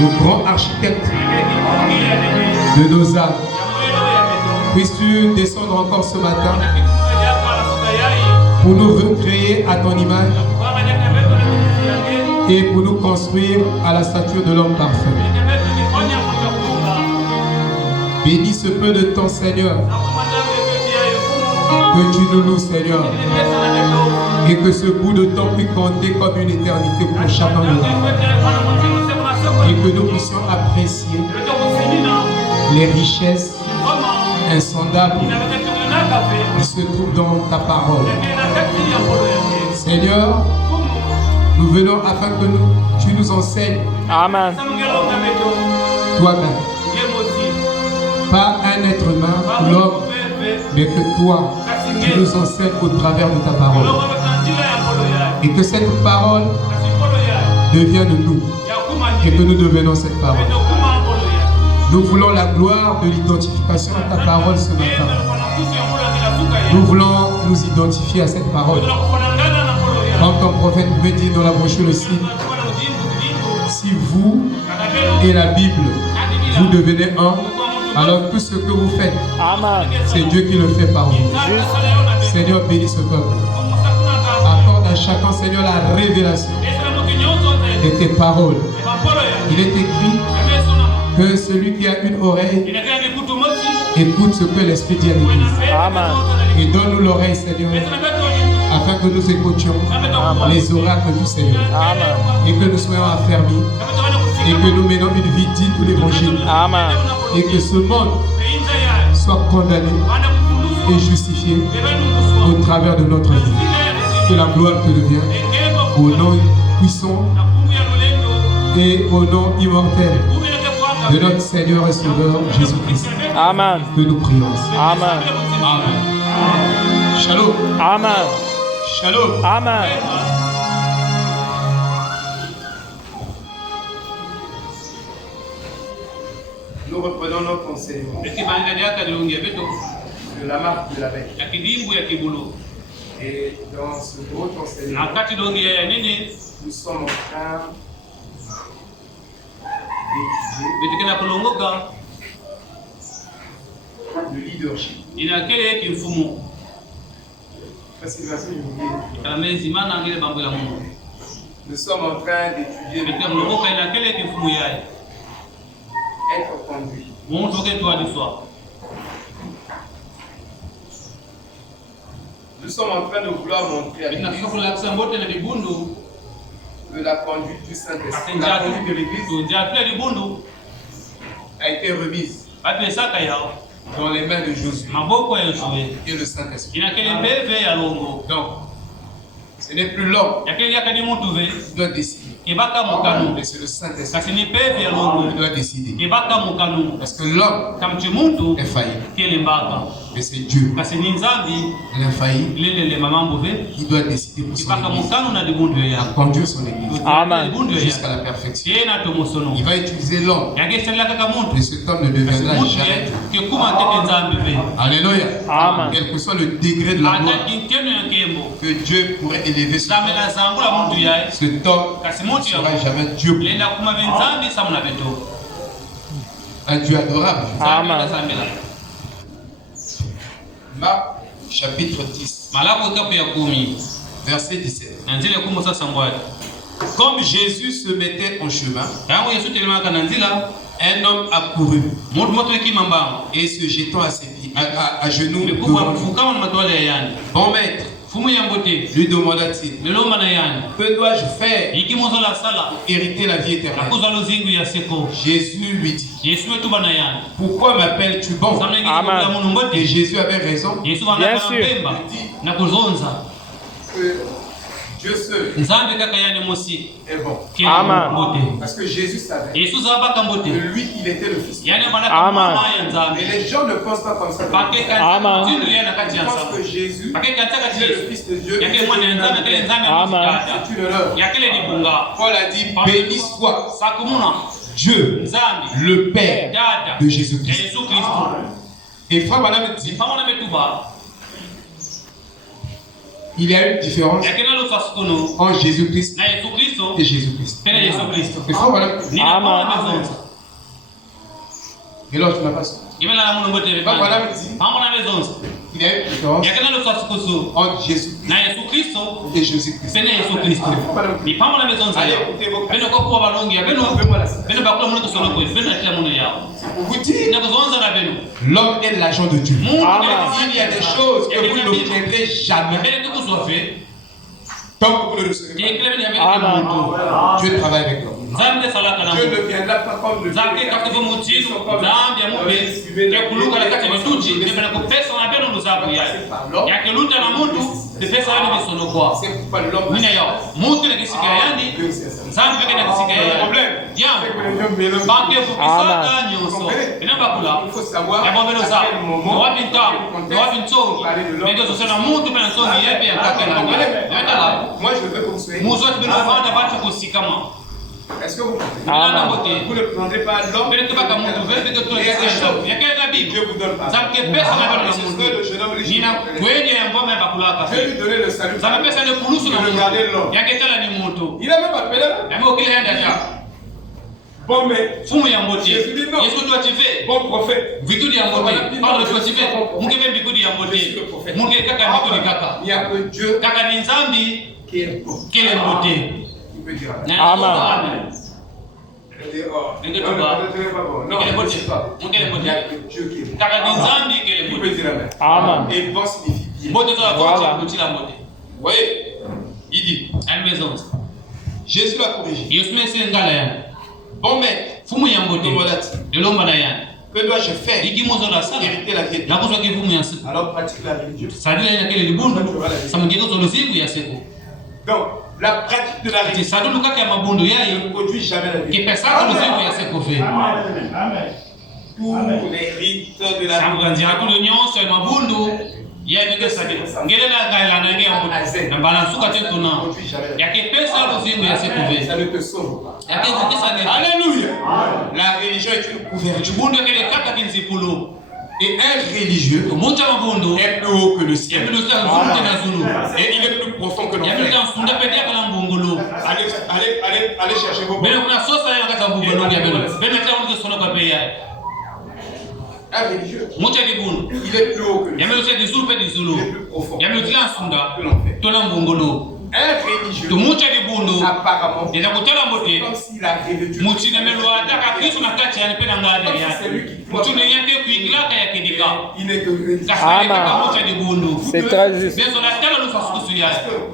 le grand architecte de nos âmes. Puisses-tu descendre encore ce matin pour nous recréer à ton image et pour nous construire à la stature de l'homme parfait. Bénis ce peu de temps, Seigneur, que tu nous loues, Seigneur, et que ce bout de temps puisse compter comme une éternité pour chacun de nous, et que nous puissions apprécier les richesses insondables qui se trouvent dans ta parole. Seigneur, nous venons afin que tu nous enseignes. Amen. Toi-même. Pas un être humain, l'homme, mais que toi, tu nous enseignes au travers de ta parole. Et que cette parole devienne nous. Et que nous devenons cette parole. Nous voulons la gloire de l'identification à ta parole ce matin. Nous voulons nous identifier à cette parole. Quand ton prophète veut dire dans la brochure aussi, si vous et la Bible, vous devenez un, alors tout ce que vous faites, c'est Dieu qui le fait par vous. Seigneur, bénis ce peuple. Accorde à chacun, Seigneur, la révélation de tes paroles. Il est écrit que celui qui a une oreille écoute ce que l'Esprit dit à l'Église. Et donne-nous l'oreille, Seigneur, afin que nous écoutions les oracles du Seigneur. Et que nous soyons affermis. Et que nous menons une vie digne de l'Évangile. Et que ce monde soit condamné et justifié au travers de notre vie. Que la gloire te devienne au nom puissant et au nom immortel de notre Seigneur et Sauveur Jésus-Christ. Amen. Que nous prions. Amen. Amen. Shalom. Amen. Shalom. Amen. Nous reprenons notre enseignement de la marque de la bête. Et dans ce gros enseignement, nous sommes en train d'étudier le leadership. Nous sommes en train d'étudier le être conduit. Nous sommes en train de vouloir montrer à l'Église que la conduite du Saint-Esprit, la conduite de l'Église a été remise dans les mains de Josué et le Saint-Esprit. Donc, ce n'est plus l'homme qui doit décider. Mais c'est le Saint-Esprit qui doit décider. Parce que l'homme est faillible. Mais c'est Dieu, l'infaillible, qui doit décider pour son Église, à conduire son Église jusqu'à la perfection. Il va utiliser l'homme, mais cet homme ne deviendra jamais Dieu. Alléluia. Quel que soit le degré de la gloire que Dieu pourrait élever cet homme ne sera jamais Dieu. Un Dieu adorable. Amen. Marc chapitre 10, verset 17. Comme Jésus se mettait en chemin, un homme accourut et se jetant à ses pieds, à genoux devant lui. Bon maître, lui demanda-t-il, que dois-je faire pour hériter la vie éternelle? Jésus lui dit, pourquoi m'appelles-tu bon? Et Jésus avait raison. Bien sûr. Que Dieu seul est bon. Amen. Parce que Jésus savait que lui, il était le Fils de Dieu. Amen. Mais les gens ne pensent pas comme ça. Amen. Ils pensent que Jésus est le Fils de Dieu. Amen. C'est une erreur. Paul a dit, béni soit Dieu, le Père de Jésus-Christ. Et Frère Branham dit, Il y a une différence entre Jésus-Christ et Jésus-Christ. Mais frère, voilà. Et là, tu n'as pas ça. Frère, voilà, me dit. Il y a une différence entre Jésus-Christ et Jésus-Christ. Allez, écoutez vos cassettes. Pour vous dire, l'homme est l'agent de Dieu. Il y a des choses que vous n'obtiendrez jamais tant que vous ne le recevez pas. Dieu travaille avec l'homme. Dieu ne viendra pas comme le il faut savoir moi je veux que vous soyez. Est-ce que vous comprenez? Vous ne prendrez pas l'homme et Dieu vous donne pas. C'est ce que le jeune homme riche. Je vais lui donner le salut. Regardez l'homme. Il a même appelé là. Bon, mais Jésus dit non. Bon prophète. Il n'y a que Dieu qui est beau. Il peut dire Amen. Il y a que Dieu qui est beau. Il peut dire Amen. Et bon signifie bien. Vous voyez, il dit Jésus l'a corrigé. Bon maître, que dois-je faire pour hériter la vie? Alors pratique la religion. Donc, la pratique de la religion ne produit jamais la vie. Tous les rites de la religion. Ça ne te sauve pas. Alléluia. La religion est une couverture. Et un religieux est plus haut que le ciel. Et il est plus profond que l'enfer. Allez chercher vos bons. Un religieux, il est plus haut que le ciel. Il est plus profond que l'enfer. Un religieux, apparemment, comme s'il a revêtu. C'est lui qui croit. Il n'est que religieux. C'est très juste.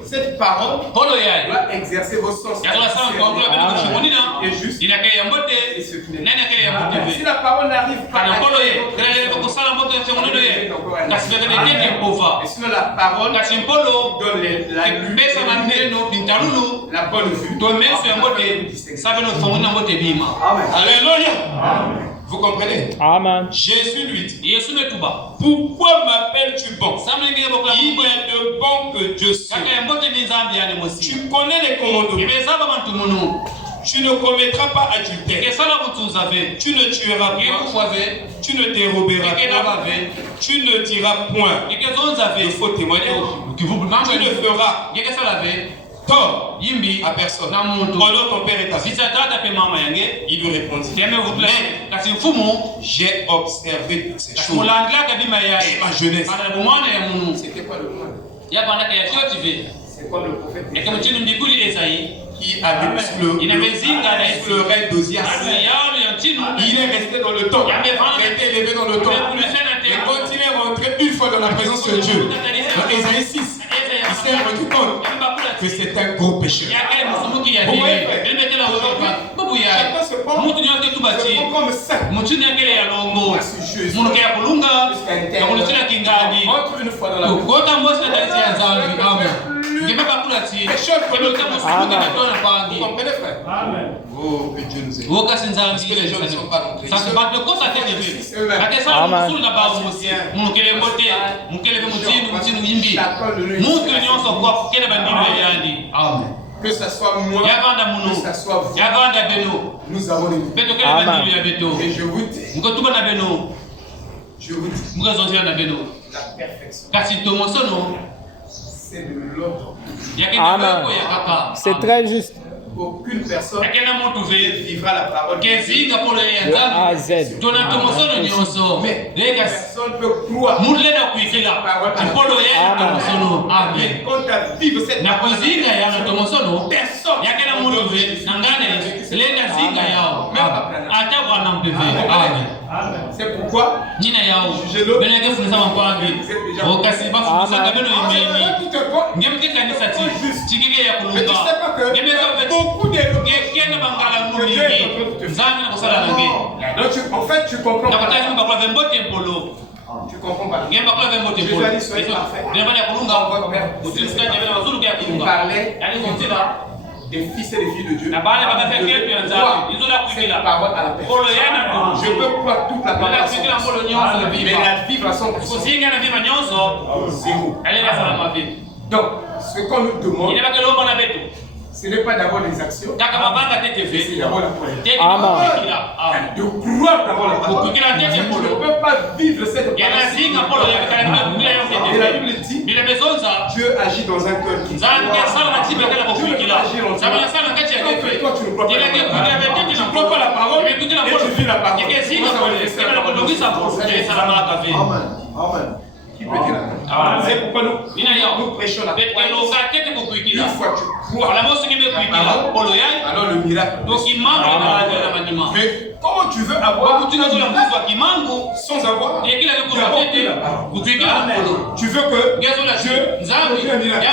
Cette parole va exercer vos sens. Et juste. Et ce qui n'est. Si la parole n'arrive pas et sinon la parole donne la lumière. La bonne vue. Alléluia. Vous comprenez? Amen. Jésus lui dit, pourquoi m'appelles-tu bon? Il y a de bon que Dieu seul. Tu connais les commandements. Tu ne commettras pas adultère. Tu ne tueras pas. Tu ne déroberas pas. Tu ne diras point de faux témoignages. Tu ne feras tort à personne. Pendant ton père et ta mère. Il lui répondit, j'ai observé toutes ces choses. Et ma jeunesse. C'était quoi le moine? C'est comme le prophète qui avait pleurait d'Osias. Il est resté dans le temps. Il a été élevé dans le temps. Et quand il est rentré une fois dans la présence de Dieu, dans Ésaïe 6, il s'est rendu compte que c'est un gros pécheur. Vous voyez, chacun se prend comme ça. Entre une fois dans la vous comprenez, frère? Amen. Oh, que Dieu nous aide. Parce que les gens ne sont pas rentrés. Amen. Que ça soit moi, que ça soit vous, nous avons les vies. Et je vous dis, la perfection, c'est de l'ordre. Amen. C'est très juste. Aucune personne ne vivra la parole de Dieu De A à Z. mais personne peut croire la parole mais quand tu as vivre cette parole c'est pourquoi jugez-le beaucoup de en fait tu comprends pas. Tu comprends pas. Jésus a dit soyez parfaits. Il parlait des fils et des filles de Dieu. Cette parole à la personne. Je peux croire toute la parole à 100%, mais la vivre à 100%. Zéro. Donc, ce qu'on nous demande, ce n'est pas d'abord les actions, c'est d'abord la prière. Amen. De croire d'abord la parole. Je ne peux pas vivre cette parole. Et la Bible dit, Dieu agit dans un cœur qui croit. Dieu ne peut pas agir en toi. Donc, toi, tu ne crois pas la parole. Tu ne crois pas la parole et tu vis la parole. Amen. Amen. Qui peut dire la parole? C'est pourquoi nous prêchons la parole. Une fois que tu crois la parole, alors le miracle. Mais comment tu veux avoir sans avoir tu veux que Dieu produise un miracle.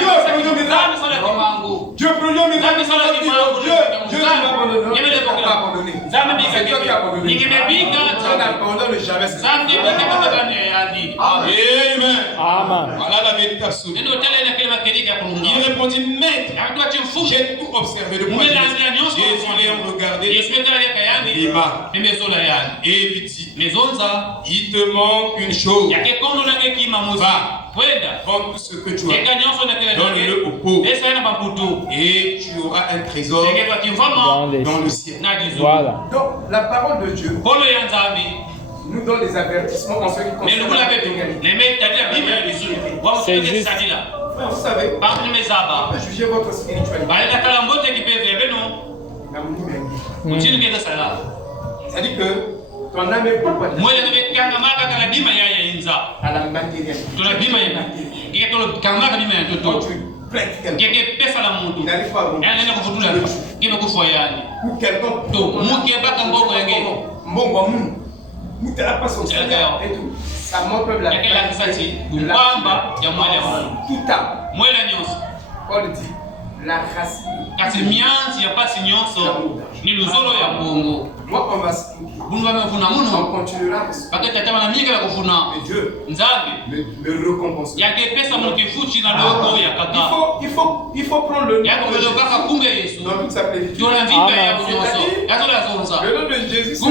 Dieu produit un miracle. Dieu ne va pas abandonner. C'est toi qui as abandonné. Je n'abandonne jamais. Amen. Voilà la vérité absolue. Il répondit, maître, j'ai tout observé de moi. Jésus les regardé les mains. Et il lui dit, il te manque une chose. Va, vends tout ce que tu as. Donne-le aux pauvres. Et tu auras un trésor dans le ciel. Voilà. Donc, la parole de Dieu nous donne des avertissements en ce qui concerne l'égalité. C'est juste. Vous savez, on peut juger votre spiritualité. C'est-à-dire que ton âme est pourquoi à la matérialité. Quand tu prêtes quelqu'un, il n'arrive pas à ou quelqu'un il n'a pas son Seigneur et tout. Ça montre la tout âme. Paul dit la racine. Moi, on va on continuera mais Dieu le récompense. Il faut prendre le nom dans toute sa plénitude. Le nom de Jésus, c'est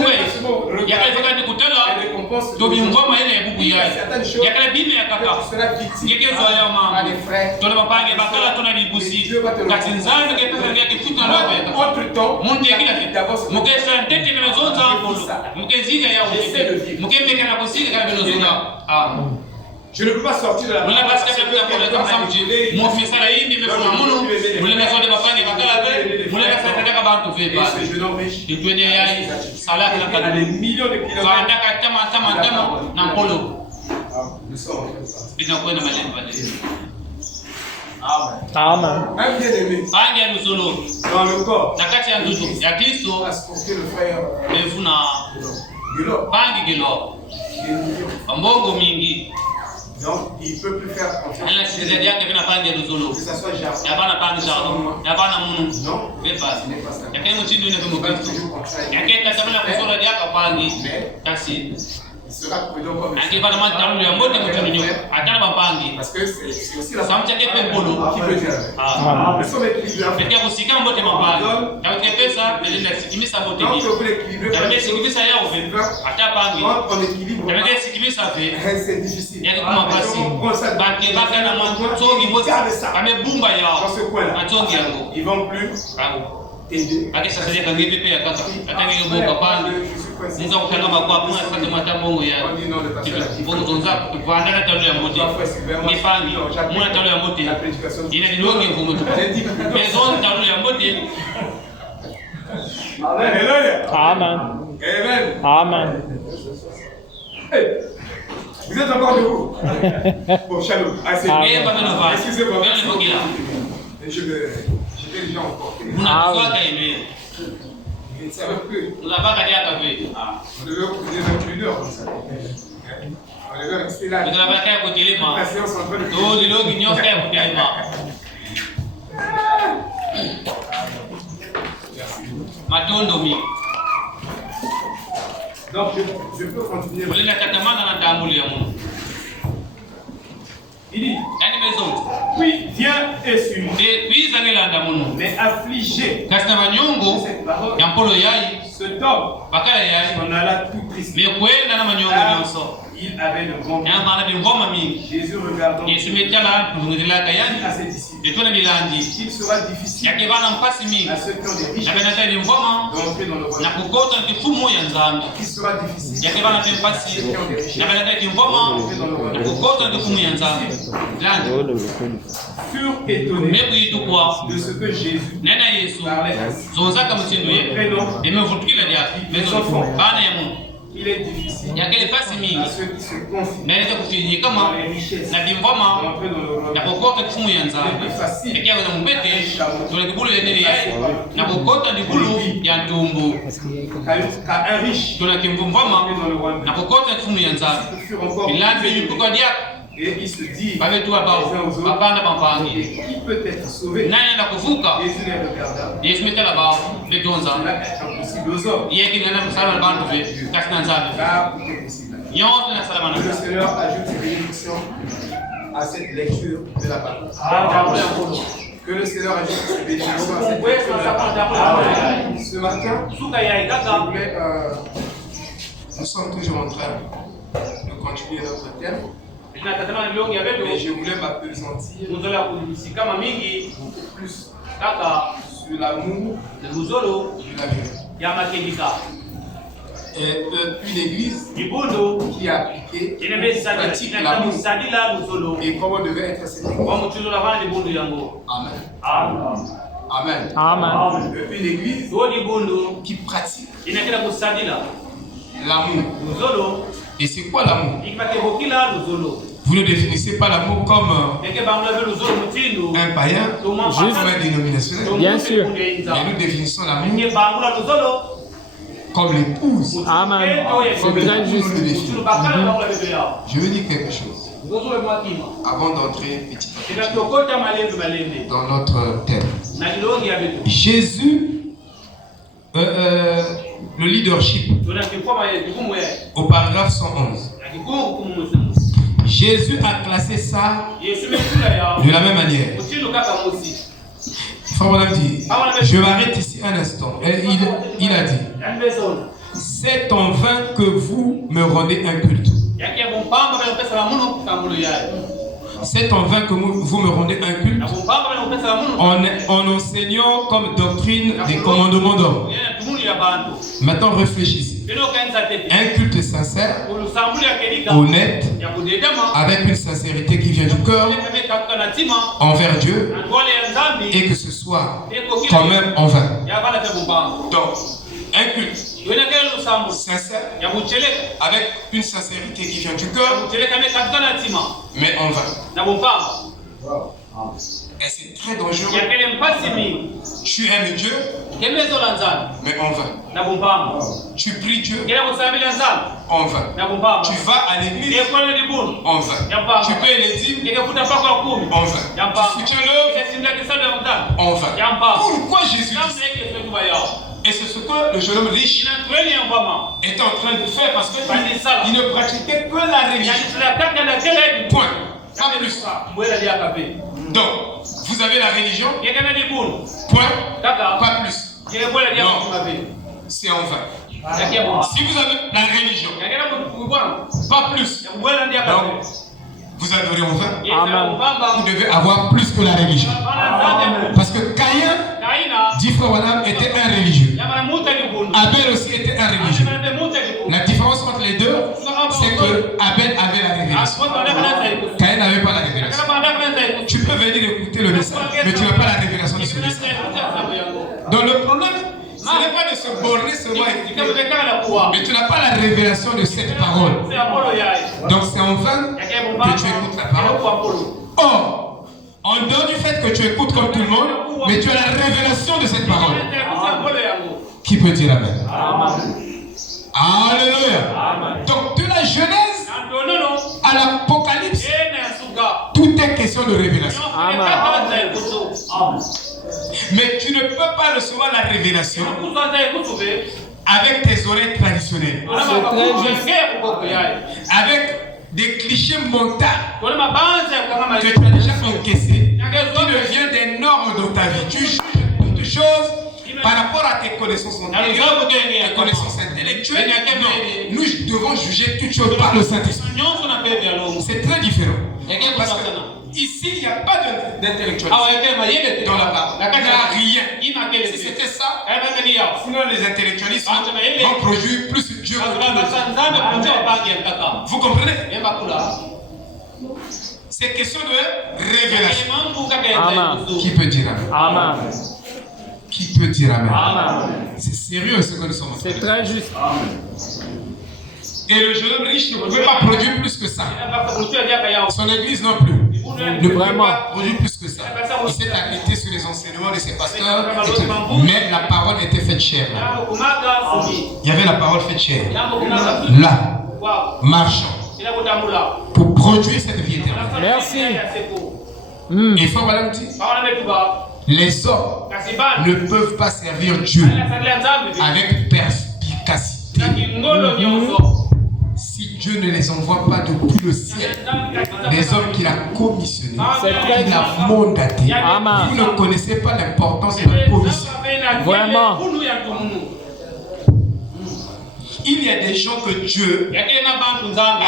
récompense. Entre-temps, je ne peux pas sortir de la des millions de Amen. Un bien-aimé dans le corps, parce que le frère donc il ne peut plus faire confiance. Que ça soit jardin. Non, ce n'est pas ça. Il sera prudent comme parce que c'est aussi la parole qui peut dire. Nous sommes équilibrés. Donc vous l'équilibrez. Quand on équilibre, c'est difficile. Dans ce coin-là, ils ne vont plus t'aider. Mungu akutanga kwa kuna sasa matambo ya. Bongo zonza kuandana talo ya mote. Nipangi muna talo ya mote. Ina nilonge ngumu tu. Maison talo ya mote. Amen. Amen. Vous êtes encore debout? Bon, shalom. Excusez-moi. Je vais déjà encore. Je ne savais plus. On devait opposer même une heure comme ça. On devait rester là. La séance en train de Matondo. Donc, je peux continuer. Il dit, puis Dieu est sur moi, mais affligé de cette parole, cet homme s'en alla tout triste. Il avait le bon cœur. Jésus regardant à ses disciples, il sera difficile à ceux qui ont des richesses d'entrer dans le royaume. Il sera difficile à ceux qui ont des richesses d'entrer dans le royaume. Furent étonnés de ce que Jésus parlait ainsi. Les enfants, il est difficile à ceux qui se confient dans les richesses d'entrer dans le royaume. C'est plus facile qu'à un riche d'entrer dans le royaume. Ils furent encore et ils se disent les uns aux autres, qui peut être sauvé? Jésus les regarda. Cela est impossible aux hommes. Car tout est possible. Que le Seigneur ajoute ses bénédictions à cette lecture de la parole. Que le Seigneur ajoute ses bénédictions à cette lecture de la parole. Ce matin, nous sommes toujours en train de continuer notre thème. Mais je voulais m'appesantir beaucoup plus sur l'amour de la vie. Une église qui a appliqué pratique l'amour et comment devait être cette église. Amen. Amen. Amen. Une église qui pratique l'amour. Et c'est quoi l'amour? Vous ne définissez pas l'amour comme un païen, comme un dénominationnel. Bien sûr. Mais nous définissons l'amour comme l'épouse. Amen. C'est très juste. Je veux dire quelque chose avant d'entrer petit à petit dans notre thème. Jésus, le leadership, au paragraphe 111. Jésus a classé ça de la même manière. Je m'arrête ici un instant. Il a dit, c'est en vain que vous me rendez un culte. C'est en vain que vous me rendez un culte en enseignant comme doctrine des commandements d'hommes. Maintenant réfléchissez. Un culte sincère, honnête, avec une sincérité qui vient du cœur envers Dieu, et que ce soit quand même en vain. Donc, un culte sincère, avec une sincérité qui vient du cœur, mais en vain. Et c'est très dangereux. Tu aimes Dieu, mais en vain. Tu pries Dieu, en vain. Tu vas à l'église, en vain. Tu payes les dîmes, en vain. Tu soutiens l'œuvre, en vain. Pourquoi Jésus dit ça? Et c'est ce que le jeune homme riche était en train de faire parce qu'il ne pratiquait que la religion. Point. Pas plus. Donc, vous avez la religion. Point. Pas plus. Non. C'est en vain. Si vous avez la religion, pas plus. Donc, vous adorez en vain. Amen. Vous devez avoir plus que la religion. Parce que Caïn, dit frère Adam, était un religieux. Abel aussi était un religieux. La différence entre les deux, c'est que Abel avait la révélation. Caïn n'avait pas la révélation. Tu peux venir écouter le message, mais tu n'as pas la révélation de ce message. Donc le problème, ce n'est pas de se borner seulement à écouter, mais tu n'as pas la révélation de cette parole. Donc c'est en vain que tu écoutes la parole. Or, en dehors du fait que tu écoutes comme tout le monde, mais tu as la révélation de cette parole. Qui peut dire Amen? Alléluia. Donc de la Genèse à l'Apocalypse, tout est question de révélation. Mais tu ne peux pas recevoir la révélation avec tes oreilles traditionnelles, avec des clichés mentaux que tu as déjà encaissés, qui deviennent des normes dans ta vie. Tu juges toutes choses par rapport à tes connaissances antérieures, tes connaissances intellectuelles. Non, nous devons juger toutes choses par le Saint-Esprit. C'est très différent. Parce que ici, il n'y a pas d'intellectualisme dans la parole. Il n'y a rien. Si c'était ça, sinon les intellectualistes vont produire plus de Dieu. Vous comprenez? C'est question de révélation. Amen. Qui peut dire Amen? Amen. Qui peut dire Amen? Amen. C'est sérieux ce que nous sommes en train de C'est très juste. Et le jeune homme riche ne pouvait pas produire plus que ça. Son église non plus. Ne pouvait pas produire plus que ça. Il s'est arrêté sur les enseignements de ses pasteurs. Mais la parole était faite chère. Il y avait la parole faite chère. Là, marchant. Pour produire cette vie éternelle. Merci. Et il faut voilà dire. Les hommes ne peuvent pas servir Dieu avec perspicacité. Si Dieu ne les envoie pas depuis le ciel, des hommes qu'il a commissionnés, qu'il a mandatés, vous ne connaissez pas l'importance de la commission. Vraiment. Il y a des gens que Dieu a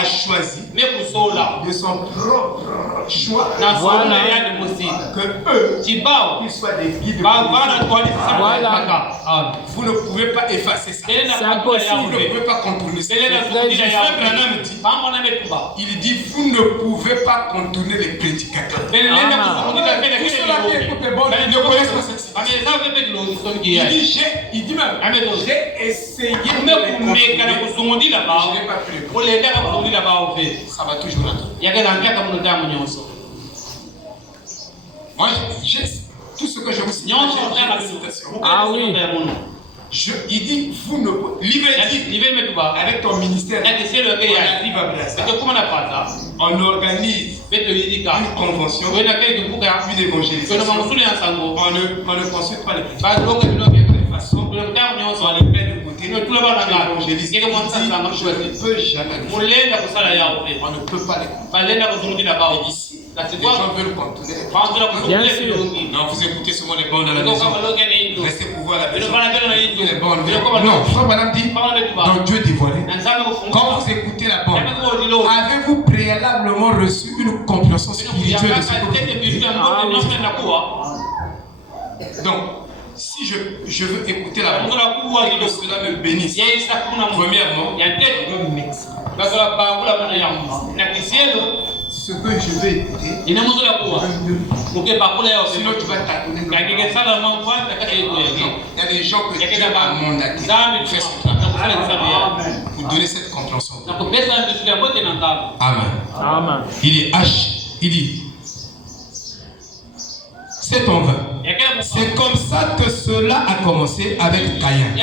choisis de son propre choix, que eux, qu'ils soient des guides. Vous ne pouvez pas effacer ça. C'est impossible. Vous ne pouvez pas contourner ça. Il dit, vous ne pouvez pas contourner les prédicateurs. Tous ceux-là qui écoutent les bonnes ne connaissent pas cette situation. Il dit même, j'ai essayé de les contourner. Ça va toujours là. Moi, tout ce que je vous cite, Ah oui. il dit, vous ne pouvez avec ton ministère, on organise une convention, une évangélisation. On ne consulte pas les prédicateurs. On les met de côté. On évangélise. On ne peut pas les ici. Les gens veulent contourner. Bien sûr. Non, vous écoutez seulement les bandes à la maison. Restez pouvoir à la maison. Les bandes. Non, frère madame dit, dans Dieu dévoilé, quand vous écoutez la bande, avez-vous préalablement reçu une compréhension spirituelle de ce que vous dites? Donc, si je veux écouter la bande et que cela me bénisse, premièrement, ce que je vais écouter, sinon tu vas tâtonner. Il y a des gens que Dieu a mandatés pour faire ce travail, pour donner cette compréhension. Amen. Amen. Il dit, c'est en vain. C'est comme ça que cela a commencé avec Caïn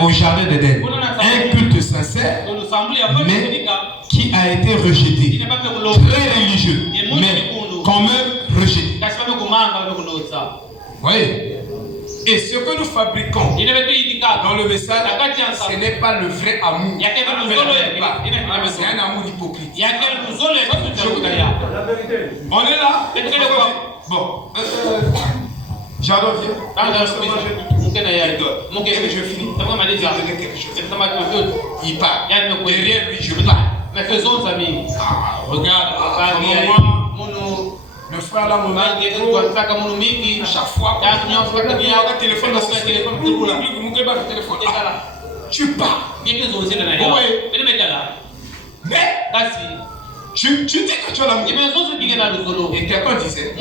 au jardin d'Éden. Un culte sincère, mais qui a été rejeté. Très religieux, mais quand même rejeté. Voyez. Et ce que nous fabriquons dans le message, ce n'est pas le vrai amour. C'est un amour hypocrite. On est là. Bon. J'adore bien. Je finis. Il part. Derrière lui, je pars. Regarde. Le frère là, mon mari, chaque fois, il y a un téléphone dans ce téléphone. tu pars. Mais tu dis que tu as l'amour. Et quelqu'un disait,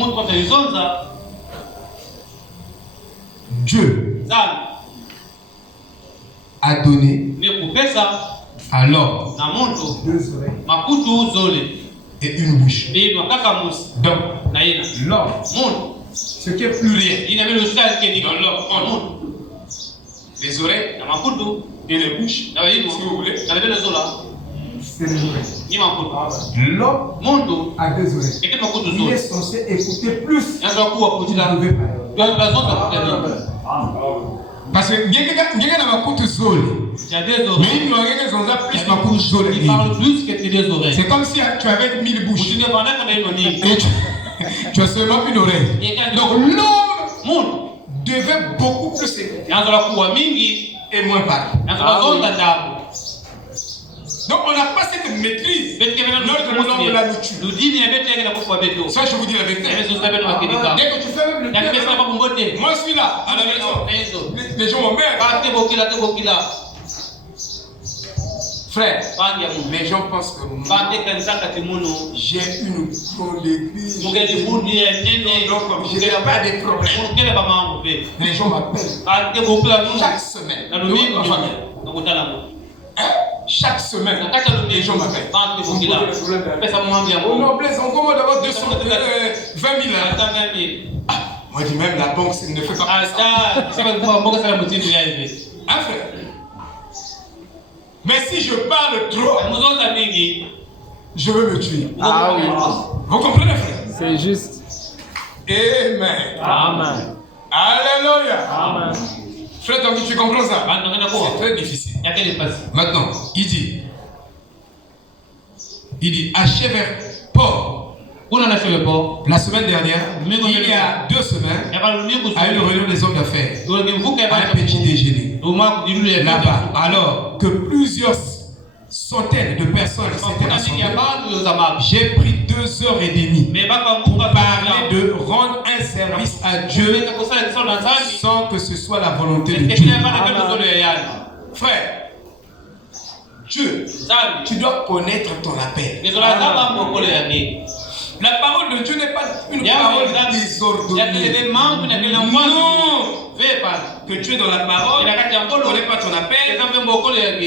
Dieu a donné à l'homme 2 oreilles et une bouche. Donc, l'homme, ce qui est plus rien dans l'homme, les oreilles et les bouches, si vous voulez, c'est les oreilles. L'homme a 2 oreilles. Il est censé écouter plus. Parce que quelqu'un n'a pas écouté zole. Mais il n'y a plus ma zole. Il parle plus que tes 2 oreilles. C'est comme si tu avais 1000 bouches. Et tu as seulement une oreille. Donc l'homme devait beaucoup plus écouter et moins parler. Donc on n'a pas cette maîtrise. Notre monde là nous tue. Ça je vous dis la vérité. Dès que tu fais même le bien, moi je suis là à la maison. Les gens m'emmerdent. Frère, les gens pensent que moi j'ai une grande église. Donc je n'ai pas de problème. Les gens m'appellent chaque semaine. Chaque semaine, les gens m'appellent. Oh non, Blaise, on commande d'avoir 20 000. Moi je dis même la banque ne fait pas ça. Hein, frère? Mais si je parle trop, je veux me tuer. Ah oui. Vous comprenez, frère? C'est juste. Amen. Amen. Alléluia. Amen. Frère, donc tu comprends ça? C'est très difficile. Maintenant, il dit, achève Paul. La semaine dernière, il y a 2 semaines, à une réunion des hommes d'affaires, à un petit déjeuner, là-bas, alors que plusieurs centaines de personnes s'étaient rassemblées, j'ai pris 2h30 pour parler de rendre un service à Dieu sans que ce soit la volonté de Dieu. Frère, Dieu, tu dois connaître ton appel. La parole de Dieu n'est pas une parole désordonnée. Non. Que tu es dans la parole, tu ne connais pas ton appel,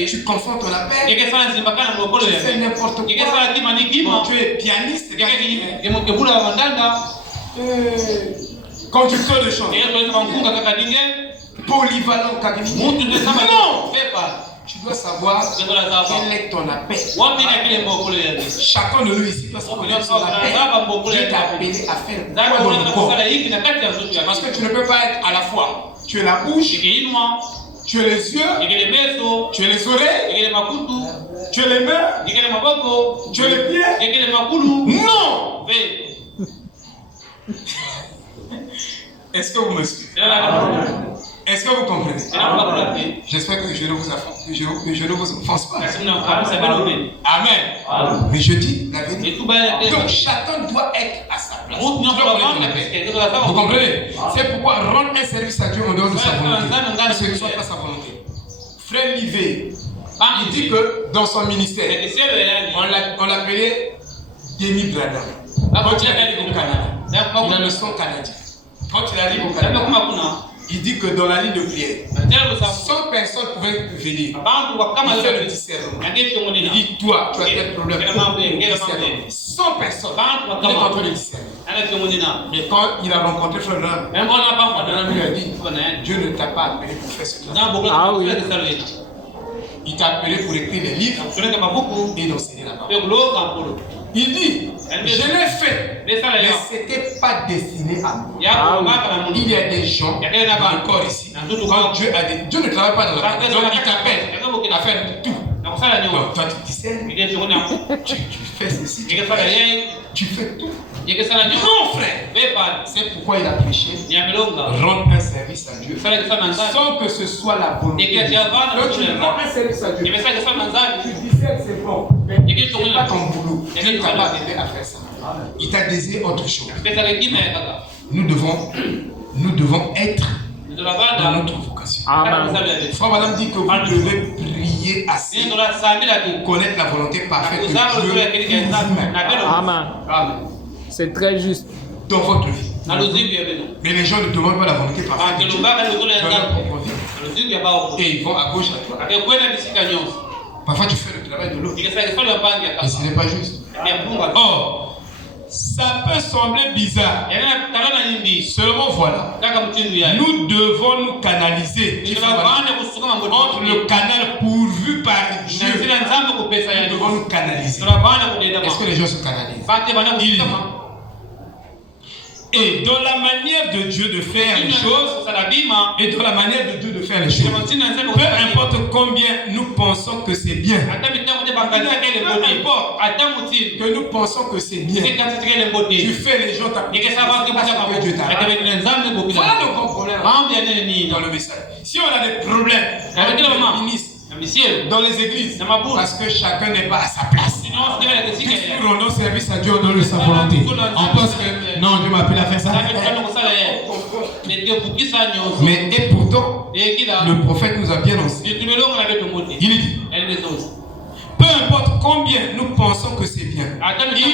tu confonds ton appel, tu fais n'importe quoi. Bon, tu es pianiste, conducteur de chant, polyvalent, non. Tu dois savoir quel est ton appel. Chacun de nous ici doit savoir son appel. Dieu t'a appelé à faire quoi dans le corps. Parce que tu ne peux pas être à la fois. Tu es la bouche, tu es les yeux, tu es les oreilles, tu es les mains, tu es les pieds. Non! Est-ce que vous me suivez? Est-ce que vous comprenez? J'espère que je ne vous offense pas. Amen. Mais je dis la vérité. Donc chacun doit être à sa place. Vous comprenez? C'est pourquoi rendre un service à Dieu en dehors de sa volonté. Ce ne soit pas sa volonté. Frère Livé, il dit que dans son ministère, on l'appelait Demi Blada. Quand il arrive au Canada, il a le son canadien. Quand il arrive au Canada, il dit que dans la ligne de prière, 100 personnes pouvaient venir. Il fait le discernement. Il dit, toi, tu as quel problème? 100 personnes. Il est en train de discernement. Mais quand il a rencontré Frère Ram, il lui a dit, Dieu ne t'a pas appelé pour faire ce travail. Ah oui. Il t'a appelé pour écrire des livres et d'enseigner la parole. Il dit, je l'ai fait, mais ce n'était pas destiné à moi. Il y a des gens dans le corps ici, quand Dieu a dit, Dieu ne travaille pas dans la parole, donc il t'appelle à faire tout. Donc toi tu discernes, tu fais ceci, tu fais tout. Non frère, c'est pourquoi il a prêché, rendre un service à Dieu sans que ce soit la volonté de Dieu. Donc tu rends un service à Dieu, tu discernes c'est bon, mais ce n'est pas ton boulot. Dieu ne t'a pas aidé à faire ça. Il t'a désiré autre chose. Nous devons être dans notre vocation. formation. Amen. Frère, madame dit que vous devez prier assez pour connaître la volonté parfaite de Dieu pour vous-même. Amen. C'est très juste. Dans votre vie. Mais les gens ne demandent pas la volonté parfaite de Dieu dans leur propre vie. Et ils vont à gauche, à droite. Parfois tu fais le travail de l'autre. Et ce n'est pas juste. Or, ça peut sembler bizarre. Seulement voilà. Nous devons nous canaliser entre le canal pourvu par Dieu. Nous devons nous canaliser. Est-ce que les gens se canalisent? Et dans la manière de Dieu de faire les choses, et dans la manière de Dieu de faire les choses, peu importe combien nous pensons que c'est bien, que nous pensons que c'est bien, tu fais les gens t'appliquer que Dieu t'a. Voilà le gros problème dans le message. Si on a des problèmes avec les ministres, dans les églises, parce que chacun n'est pas à sa place. Si nous rendons service à Dieu, on donne sa volonté. On pense que non, Dieu m'a appelé à faire ça. Mais et pourtant, le prophète nous a bien enseigné. Il dit, peu importe combien nous pensons que c'est bien, il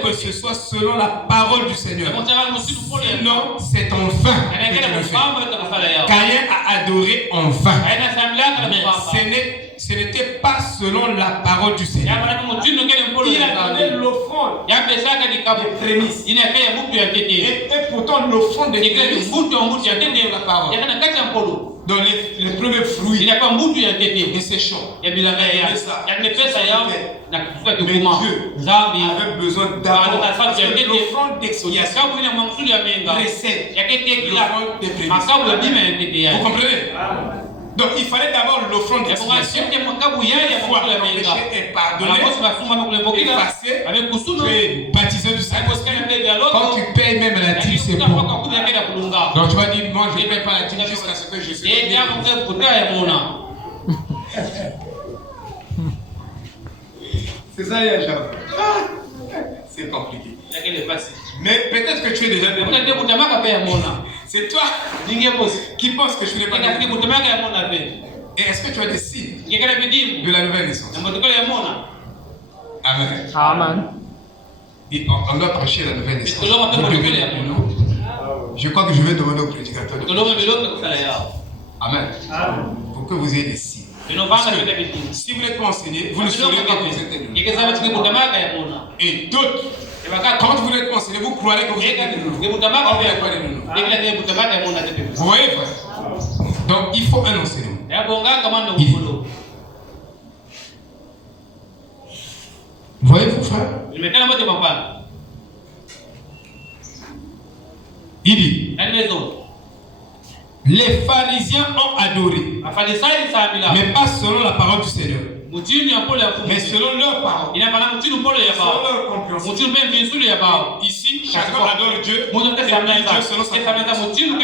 faut que ce soit selon la parole du Seigneur. Sinon, c'est en vain que tu le fais. Caïn a adoré en vain. Mais ce n'était pas selon la parole du Seigneur. Il a donné l'offrande des prémices. Et pourtant, l'offrande des prémices, c'est la parole. Dans les premiers fruits, et c'est chaud. Mais Dieu avait besoin d'abord de l'offrande d'expiation précède l'offrande des prémices. Vous comprenez? Donc il fallait d'abord l'offrande d'expiation. Foi, le péché est pardonné, effacé, tu es baptisé du Saint-Esprit. Quand tu payes même la dîme, c'est bon. Donc tu vas dire, moi je ne paye pas la dîme jusqu'à ce que je sois. C'est ça, Yachab. C'est compliqué. Mais peut-être que tu es déjà démon. C'est toi qui penses que je n'ai pas de. Et est-ce que tu as des signes de la nouvelle naissance? Amen. Amen. Et on doit prêcher la nouvelle naissance. Je crois que je vais demander au prédicateur de Amen. Pour que vous ayez des signes. Si vous n'êtes pas enseigné, vous ne saurez pas que vous êtes élu. Et d'autres, quand vous n'êtes pas enseigné, vous croirez que vous êtes élu. Vous voyez, frère? Donc il faut un enseignement. Voyez-vous, frère? Il dit, les pharisiens ont adoré, mais pas selon la parole du Seigneur, mais selon leur parole, selon leur compréhension. Ici, chacun adore Dieu, Dieu selon sa compréhension.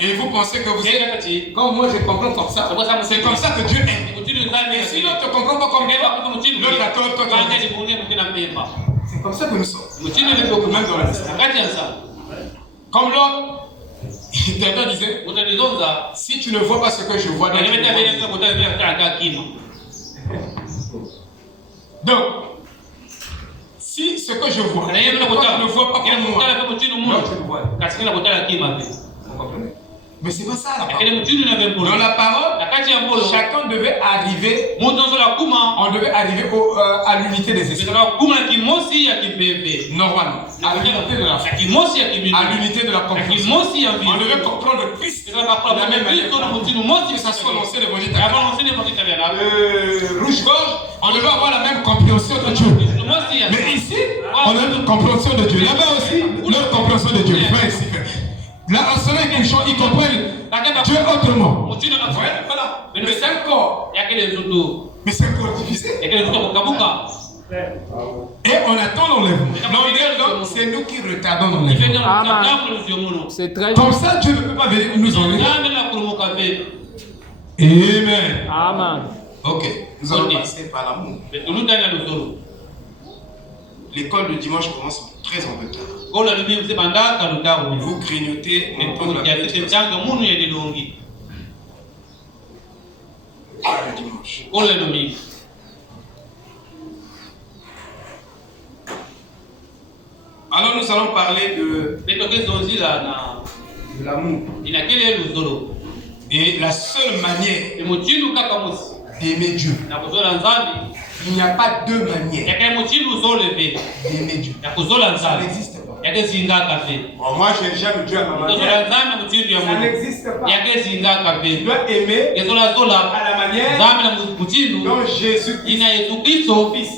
Et vous pensez que vous êtes, quand moi je comprends comme ça, c'est comme ça que Dieu est. Et si l'autre ne comprend pas comme toi, l'autre a tort, toi tu as. C'est comme ça que nous sommes. Même dans la vie. Comme l'autre, quelqu'un disait, si tu ne vois pas ce que je vois, donc, si ce que je vois, tu ne vois pas comme moi, non, tu le vois. Vous comprenez? Mais c'est pas ça la parole. Dans la parole, chacun devait arriver, on devait arriver à l'unité des esprits. Normalement, à l'unité de la foi, à l'unité de la compréhension. On devait comprendre le Christ de la même manière. Que ça soit l'ancien évangile, rouge-gorge, on devait avoir la même compréhension de Dieu. Mais ici, on a une compréhension de Dieu. Là-bas aussi, notre compréhension de Dieu. Là, en ce moment qu'ils ils comprennent Dieu autrement. Voilà. Mais c'est un corps. Mais c'est un corps divisé. Et on attend l'enlèvement. L'enlèvement, c'est nous qui retardons l'enlèvement. C'est très Comme juste. ça, Dieu ne peut pas venir nous enlever. Amen. Amen. Ok, nous allons passer par l'amour. L'école de dimanche commence très en retard. Vous grignotez. dimanche. Pour le domingue. Alors nous allons parler de l'amour. Et la seule manière d'aimer Dieu. Il n'y a pas deux manières d'aimer Dieu. Ça n'existe pas. Bon, moi j'aime Dieu à ma manière. Ça n'existe pas. Tu dois aimer à la manière dont Jésus-Christ, son fils,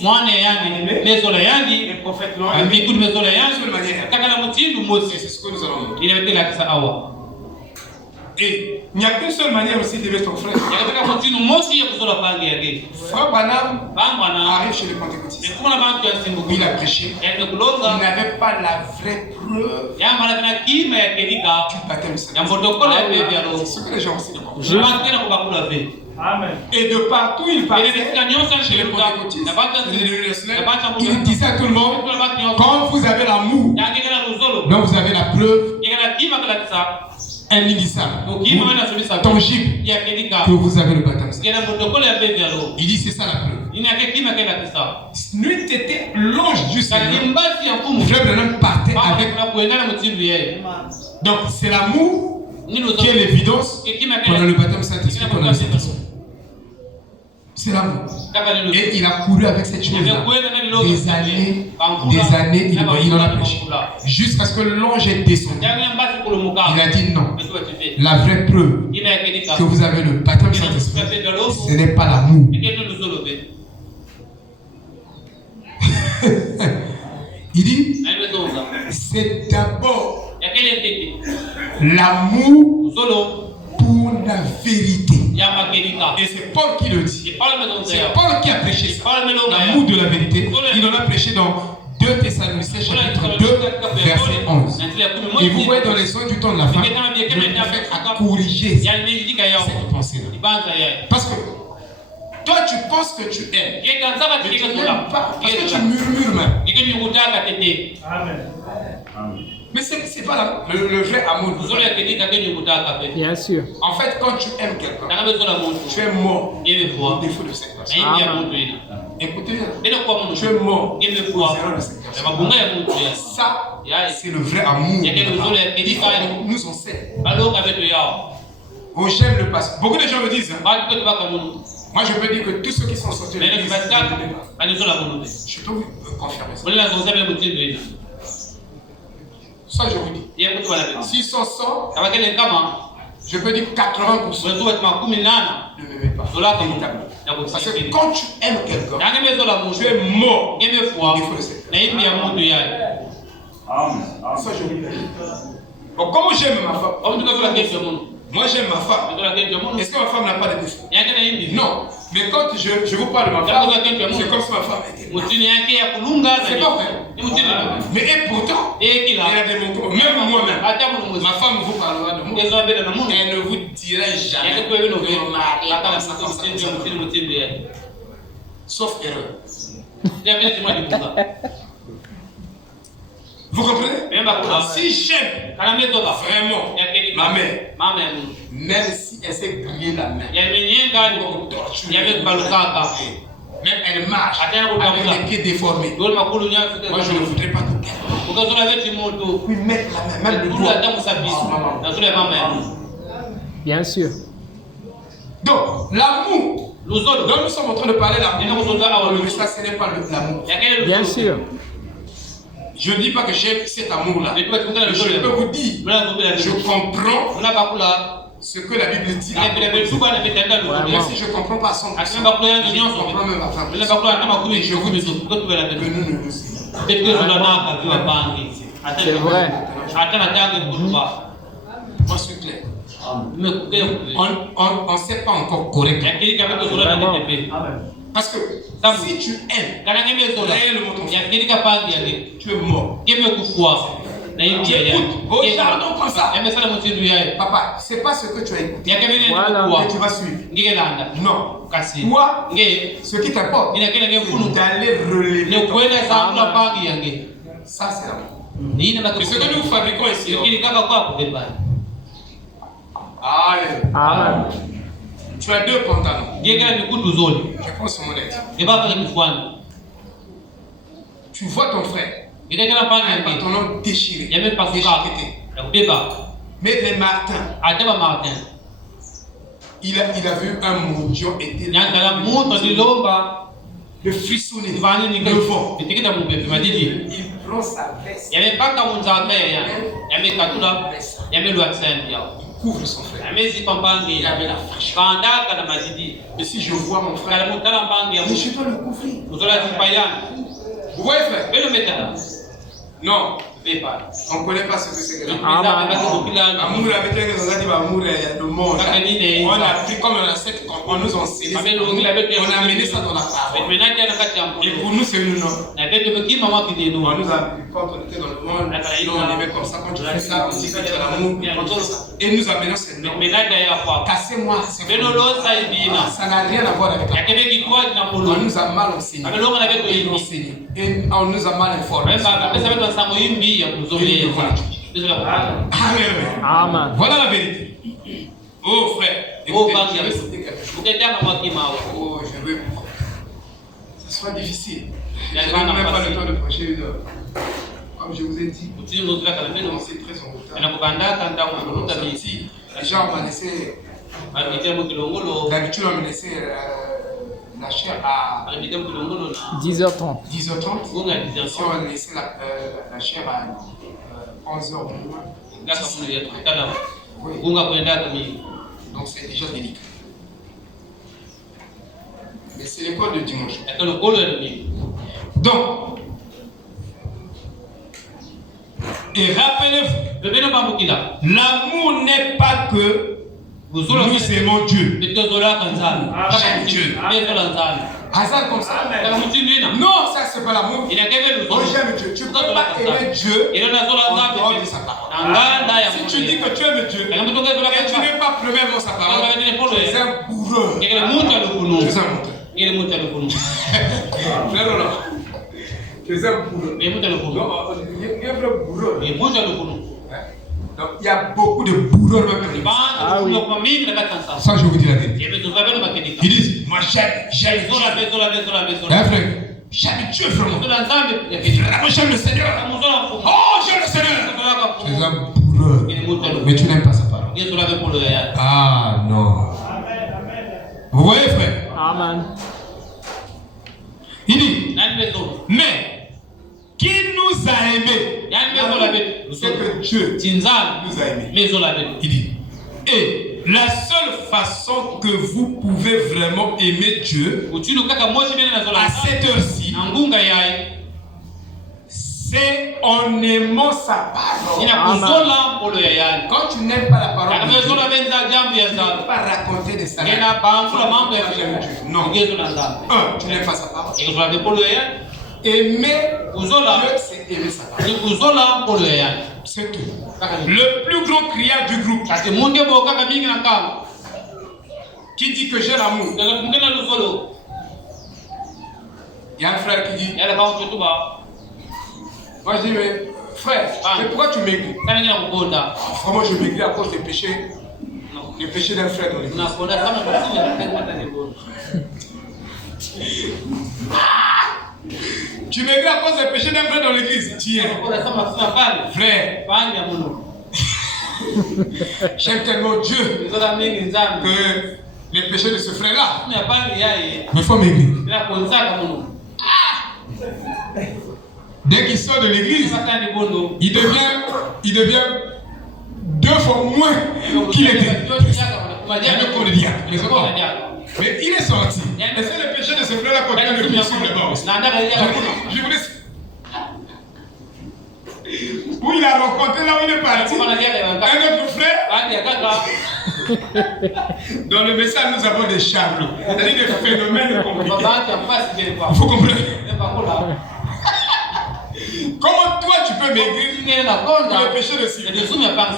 les prophètes l'ont aimé. C'est la seule manière. C'est ce que nous allons voir. Et il n'y a qu'une seule manière aussi d'aimer ton frère. Frère Branham arrive chez les pentecôtistes. Il a prêché. Il n'avait pas la vraie preuve du baptême saint. C'est ce que les gens aussi comprennent. Et de partout il parlait chez les pentecôtistes. Il disait à tout le monde, quand vous avez l'amour, donc vous avez la preuve indiscutable, tangible, que vous avez le baptême saint. Il dit c'est ça la preuve. N'eût été l'ange du Seigneur, Frère Branham partait avec. Donc c'est l'amour qui est l'évidence pendant le baptême Saint-Esprit, pendant le Saint-Esprit. C'est l'amour. Et il a couru avec cette chose-là. Des années, il en a prêché. Jusqu'à ce que l'ange est descendu. Il a dit non. La vraie preuve que vous avez le baptême Saint-Esprit, ce n'est pas l'amour. Il dit, c'est d'abord l'amour pour la vérité. Et c'est Paul qui le dit. C'est Paul qui a prêché ça. L'amour de la vérité. Il en a prêché dans 2 Thessaloniciens chapitre 2 verset 11. Et vous voyez dans les soins du temps de la fin, je vous fais à corriger cette pensée-là. Parce que toi tu penses que tu aimes, mais tu n'aimes pas parce que tu murmures même. Amen. Mais c'est pas le vrai amour. Bien sûr. En fait, quand tu aimes quelqu'un, tu es mort au défaut de cette personne. Écoutez bien, tu es mort au zéro de cette personne. Ça, c'est le vrai amour. Nous enseigne. Oh, j'aime le passé. Beaucoup de gens me disent, moi je peux dire que tous ceux qui sont sortis de l'église, je peux vous confirmer ça. Ça je vous dis. S'ils sont 100, je peux dire 80% ne m'aimez pas. Parce que quand tu aimes quelqu'un, tu es mort au défaut de cette personne. Ça je vous dis. Bon, comment j'aime ma femme? Moi j'aime ma femme. Est-ce que ma femme n'a pas de défaut? Non. Mais quand je vous parle de ma femme, c'est comme si ma femme était là. C'est pas vrai. Mais et pourtant, elle a des mots. Même moi-même, ma femme vous parlera de moi. Elle ne vous dirait jamais que mon mari est comme ça. Sauf erreur. Vous comprenez? Si j'aime vraiment ma mère, même si elle s'est grillée la main, même elle marche avec les pieds déformés, moi je ne voudrais pas que quelqu'un puisse mettre la main, même le doigt sur ma maman. Bien sûr. Donc l'amour, donc nous sommes en train de parler de l'amour, mais ça ce n'est pas l'amour. Bien sûr. Je ne dis pas que j'ai cet amour-là. Je peux vous dire, je comprends ce que la Bible dit. Même si je ne comprends pas 100%, je comprends même à 20%. Et je vous dis que nous ne le savons. C'est vrai. Moi, je suis clair. On ne sait pas encore correctement. Parce que si tu aimes réellement ton frère, tu es mort. Écoute, regardons comme ça. Papa, c'est pas ce que tu as écouté. Voilà. Et tu vas suivre. Non. Toi, ce qui t'importe, c'est d'aller relever ton frère. Ça, c'est l'amour. Et ce que nous fabriquons ici, Amen. Tu as 2 pantalons. Je prends son honnête. Tu vois ton frère. Un pantalon déchiré. Mais les Martins, il a vu un mondial été le frissonner, le vent. Il prend sa veste. Il couvre son frère. Il avait la fâche. Mais si je vois mon frère, mais je dois le couvrir. Vous voyez, frère? Non. On ne connaît pas ce que c'est que l'amour. L'amour avec l'amour de monde. On a pris comme un ancêtre, on nous a enseigné. On a amené ça dans la parole. Et pour nous, c'est une norme. On nous a dit quand on était dans le monde, on aimait comme ça, quand tu fais ça, on dit que tu as l'amour. Et nous amenons cette norme. Cassez-moi, c'est ça n'a rien à voir avec la parole. On nous a mal enseigné. Et on nous a mal informés. Amen. Voilà la vérité. Oh frère, écoutez, je vais citer quelque chose. Oh, je veux. Ce sera difficile. Je n'ai même pas le temps de prêcher une heure. Comme je vous ai dit, on s'est très en retard. Déjà, on m'a laissé. D'habitude, on me laissait la chair à 10h30. 10h30. Ici, on a laissé la chair à 11h au moins. Oui. Donc c'est déjà délicat. Mais c'est l'école de dimanche. Donc, et rappelez-vous, l'amour n'est pas que nous aimons Dieu. J'aime Dieu. Hasard comme ça. Non, ça c'est pas l'amour. Oh, j'aime Dieu. Tu ne peux pas aimer Dieu en dehors de sa parole. Si tu dis que tu aimes Dieu et tu n'es pas premièrement sa parole, tu es un bourreux. Tu es un menteur. Non. Tu es un bourreux. Il y a un vrai bourreux. Donc il y a beaucoup de bourreux même. Ça je vous dis la vérité. Ils disent, moi j'aime Dieu. J'aime Dieu vraiment. J'aime le Seigneur. Oh, j'aime le Seigneur. Tu es un bourreux. Mais tu n'aimes pas sa parole. Ah non. Vous voyez, frère? Amen. Il dit, mais qui nous a aimés? C'est que Dieu nous a aimés. Il dit, et la seule façon que vous pouvez vraiment aimer Dieu à cette heure-ci, c'est en aimant sa parole. Quand tu n'aimes pas la parole, tu ne peux pas raconter des salades. Non. Tu n'aimes pas sa parole. Aimer Dieu, c'est aimer sa parole. C'est tout. Le plus grand criard du groupe qui dit que j'ai l'amour. Il y a un frère qui dit, moi je dis, mais frère, mais pourquoi tu maigris? Vraiment, je maigris à cause des péchés. Les péchés d'un frère dans l'église. Tu maigris à cause des péchés d'un frère dans l'église. Tiens, frère, j'aime tellement Dieu que les péchés de ce frère-là me font maigrir. Dès qu'il sort de l'église, il devient 2 fois moins qu'il était. Il y a le corps de diable. Mais il est sorti. Et c'est le péché de ce frère-là qu'on vient de poursuivre là-bas. Je vous laisse. Où il a rencontré là où il est parti un autre frère. Dans le message, nous avons des charles. C'est-à-dire des phénomènes compliqués. Il faut comprendre. Comment toi tu peux maigrir pour le péché de Sylvain?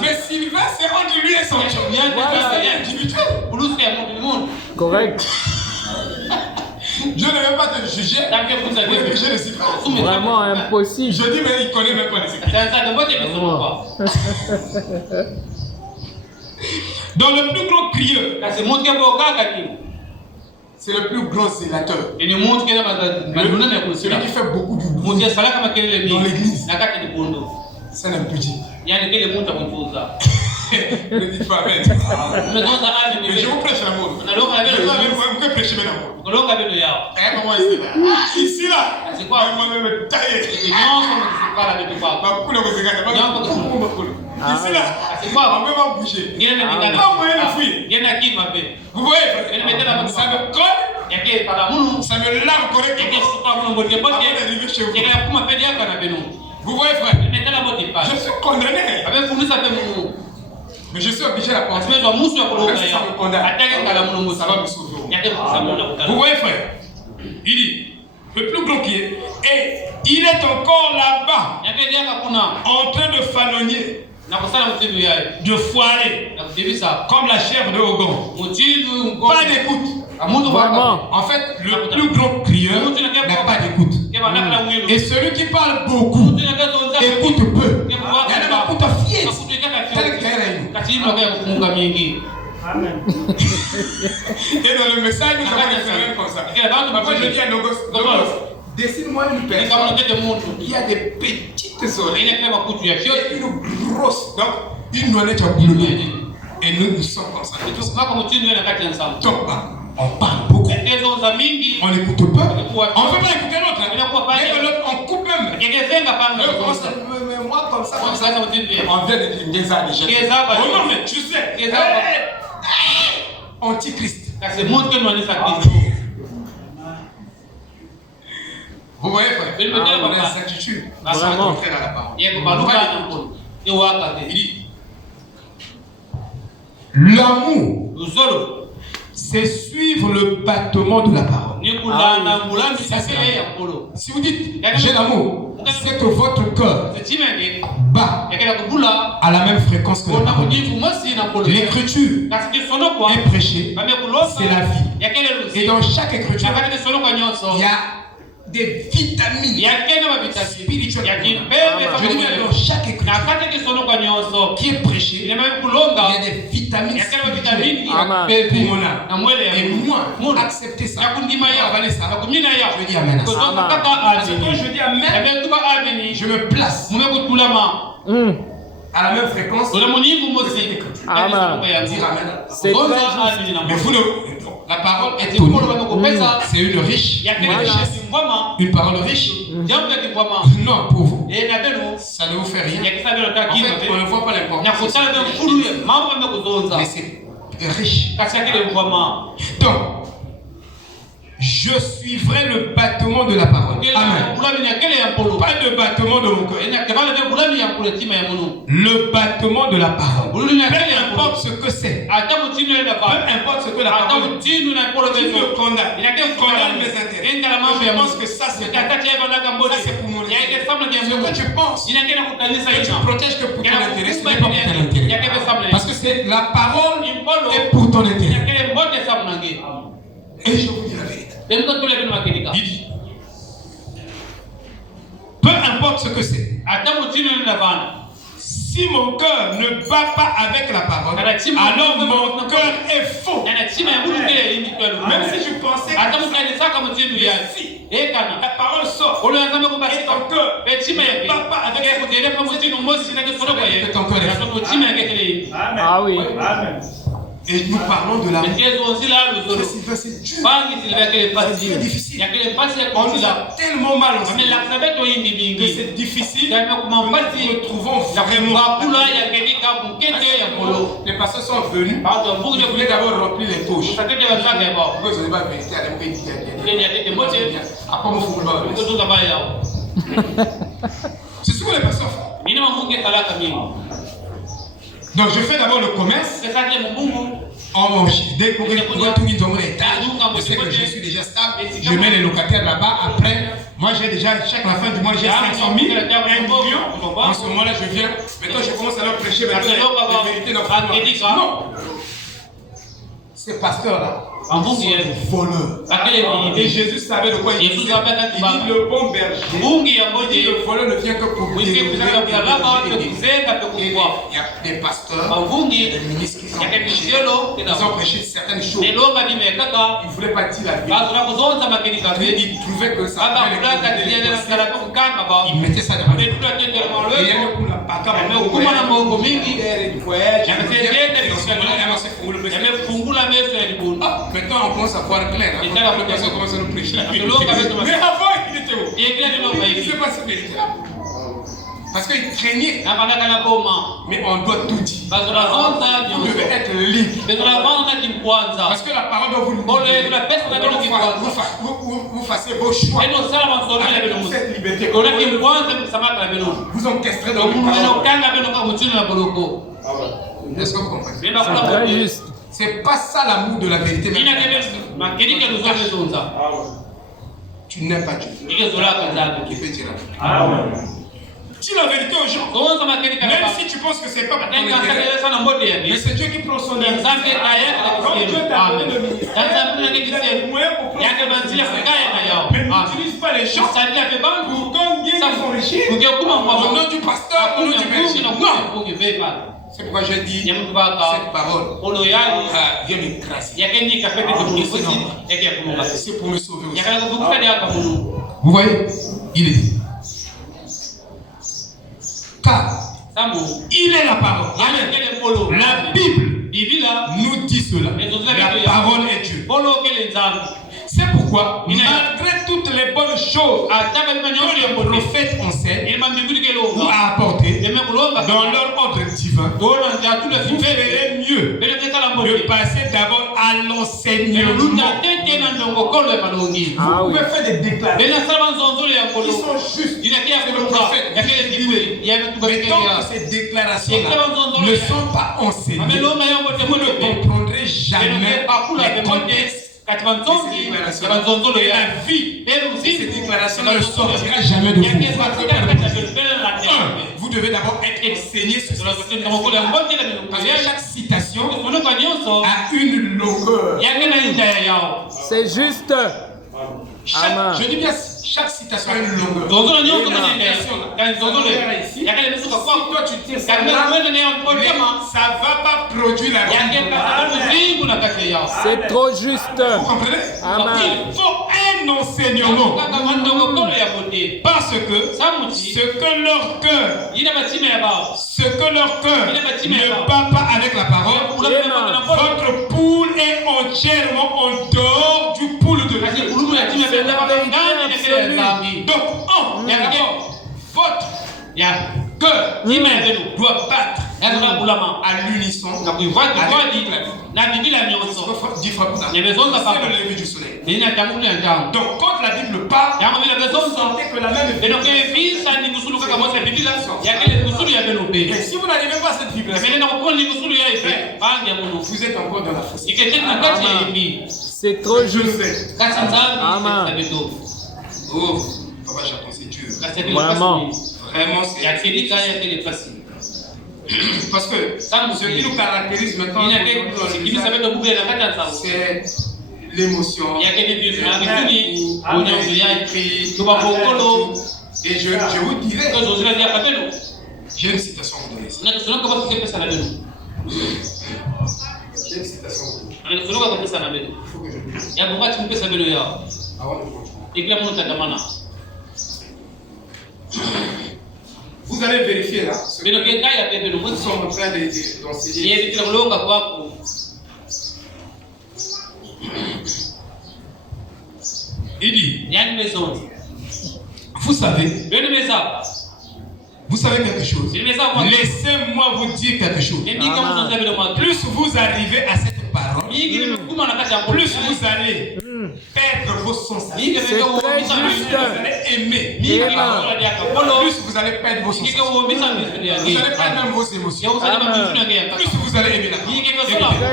Mais Sylvain, c'est entre lui et son Dieu. C'est individuel. Correct. Dieu ne veut pas te juger pour le péché de Sylvain. Vraiment impossible. Je dis, mais il ne connaît même pas les Écritures. Dans le plus grand crieur, Kasi muntu ke bokaka ki. c'est le plus grand zélateur. Ni muntu ke maduna na Celui kusila. qui fait beaucoup du Muntu bruit yasala kama kelele dans mingi. l'église. Nakati ni bondo. C'est un petit. Yani kile muntu akutuza. Ne dites pas amen. Umezoza hadi Mais je ni. vous prêche l'amour. Unalonga Vous vile. pouvez prêcher mon amour. Unalonga vile yao. Comment ici là? Ah, ici là. C'est quoi? Moi-même taillé. Nyonso mkisukala vitu kwako. Ici là, C'est quoi? on ne peut pas bouger. Ngine ndikana. Pas moyen de fuir. Ngine kima be. Vous voyez, Ça ça me colle, Yake para munu. ça me lave correctement. Yake suka munu ngote Avant bote. d'arriver chez vous. Yake kuma pedi yaka na benu. Vous voyez, frère, Metala bote pa. je suis condamné. Abe fundisa pe munu. Mais je suis obligé à penser. Asimezwa musu ya kulonga Même si ça me condamne. ya. Atake ngala munu Ça va me sauver. Yake kusamuna Vous kutala. voyez, frère, il dit, le plus gros qui est, et il est encore là-bas, Yake yaka kuna. en train de falogner, Na kusala mutilu yae. de foirer, Na kudibisa. comme la chèvre de Hogan. Mutilu Pas d'écoute. Amundu Vraiment. En fait, le plus grand crieur n'a pas d'écoute. Et celui qui parle beaucoup écoute peu. Il y en a beaucoup de fiers. Amen. Et dans le message, nous avons des phénomènes comme ça. Après, je dis à Logos, dessine-moi une personne qui a des petites oreilles et une grosse, donc une noinette à boulot. Et nous sommes comme ça. Donc, on parle beaucoup. On écoute peu. On ne veut pas écouter l'autre. Dès que l'autre, on coupe même. L'autre commence à mais moi comme ça. On vient de dire des années. Oh non, mais tu sais. Antichrist. Vous voyez, frère, on a une certitude. C'est le contraire à la parole. Il dit, l'amour, c'est suivre le battement de la parole. Si vous dites, j'ai l'amour, c'est que votre cœur bat à la même fréquence que la parole. L'écriture est prêchée, c'est la vie. Et dans chaque écriture, il y a des vitamines spirituelles. Je dis bien dans chaque écriture qui est prêchée, il y a des vitamines spirituelles pour mon âme. Et moi, accepter ça, avaler ça, je dis amen à ça. Parce que quand je dis amen, je me place à la même fréquence. Amen. Dire amen. C'est très juste. Mais vous, la parole est connue. C'est une richesse. Une parole riche. Non, pour vous. Ça ne vous fait rien. En fait, on ne voit pas l'importance. Mais c'est riche. Donc, je suivrai le battement de la parole. Amen. Pas de battement de mon cœur. Le battement de la parole. Peu importe ce que c'est. Peu importe ce que la parole dit. Me condamne. Condamne mes intérêts. Je pense que ça c'est pour mon intérêt. Ce que tu penses, que tu protèges que pour ton intérêt, ce n'est pas pour ton intérêt. Parce que c'est la parole est pour ton intérêt. Et je vous dis la vérité. Il dit, peu importe ce que c'est, si mon cœur ne bat pas avec la parole, alors mon cœur est faux. Même si je pensais que si la parole sort et ton cœur ne bat pas avec la parole, Ah oui. et nous parlons de la c'est dur. C'est difficile. On nous a tellement mal enseigné que c'est difficile. Nous nous retrouvons vraiment. Les pasteurs sont venus. Ils voulaient d'abord remplir les poches. Pourquoi ils n'ont pas vérité à après mon football. C'est ce que les pasteurs font. Donc je fais d'abord le commerce. Dès que je sais que je suis déjà stable, je mets les locataires là-bas. Après, moi j'ai déjà, chaque la fin du mois, j'ai 500 000, 1 million. En ce moment-là, je viens. Maintenant, je commence à leur prêcher. La vérité, non. Ces pasteurs-là, voleur. Et Jésus savait de quoi il disait. Il dit le bon berger. Le voleur ne vient que pour détruire. Il y a des pasteurs, des ministres qui ont prêché certaines choses. Ils ne voulaient pas dire la vérité. Ils trouvaient que ça ils mettaient ça dans le maintenant on commence à voir clair. On commence à nous prêcher. Mais avant il était où? Il ne sait pas ce qu'il était là. Parce qu'il craignait. Mais on doit tout dire. Vous devez être libre. Parce que la parole doit vous libérer. Vous fassiez vos choix. Avec cette liberté. Vous encastrez dans le corps. Est-ce que vous comprenez? C'est pas ça l'amour de la vérité. Tu n'aimes pas Dieu. Qui peut dire la vérité? Dis la vérité aux gens. Même si tu penses que c'est pas pour ton intérêt. Mais c'est Dieu qui prend son intérêt. Comme Dieu t'a donné le ministère, il a des moyens pour prendre son intérêt. Mais n'utilise pas les gens pour gagner son régime. Au nom du pasteur, au nom du berger. Non. C'est pourquoi je dis cette parole vient m'écraser. C'est pour me sauver aussi. Vous voyez, il est dit. Car il est la parole. La Bible nous dit cela. La parole est Dieu. C'est pourquoi, malgré toutes les bonnes choses que les prophètes enseignent ou à apporter dans leur ordre divin, vous verrez mieux de passer d'abord à l'enseignement. Vous pouvez faire des déclarations qui sont justes. C'est le prophète. Mais tant que ces déclarations ne sont pas enseignées, vous ne comprendrez jamais les contextes. Et la vie de ces déclarations ne sortira jamais de vous. Vous devez d'abord être enseigné sur ce que parce que chaque citation a une longueur. C'est juste. Je dis bien, chaque citation a une longueur. Si toi tu tiens ça là, ça ne va pas produire la vie. C'est trop juste. Vous comprenez? Il faut un enseignement. Parce que ce que leur cœur ne bat pas avec la parole, votre poule est entièrement en dehors du poule de Dieu. Donc, votre cœur doit battre à l'unisson avec la Bible. C'est le lever du soleil. Donc, quand la Bible parle, vous sentez que la même est. Et si vous n'arrivez pas à cette vibration, vous êtes encore dans la fausseté. C'est trop juste. Amen. Oh, papa Japon, c'est dur. Vraiment. Vraiment, c'est facile. Parce que ce qui nous caractérise maintenant, c'est l'émotion. Et je vous dirais, j'ai une citation à vous donner ici. J'ai une citation à vous donner. Il faut que je le dise. Vous allez vérifier là. Nous sommes en train d'enseigner. Il dit, vous savez quelque chose. Laissez-moi vous dire quelque chose. Plus vous arrivez à cette parole, plus vous allez perdre vos sens. Plus vous allez aimer. Plus vous allez perdre vos sens. Vous allez perdre même vos émotions. Plus vous allez aimer la vie.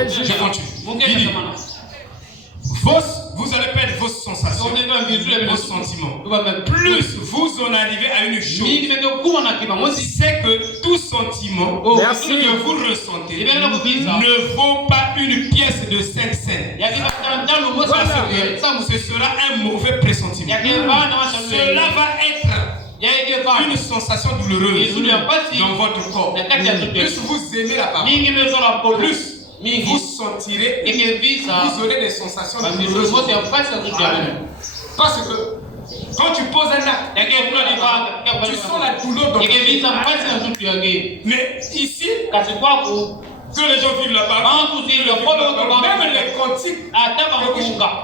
Je continue. Il dit, vous allez perdre vos sensations, vos sentiments, plus vous en arrivez à une chose, c'est que tout sentiment Merci. que vous ressentez ne vaut pas une pièce de 5 cents. Ce sera un mauvais pressentiment. Cela va être une sensation douloureuse dans votre corps. Plus vous aimez la parole, plus vous sentirez, vous aurez des sensations douloureuses. Parce que quand tu poses un acte, tu sens la douleur dans ton corps. Mais ici, que les gens vivent la parole, même les cantiques.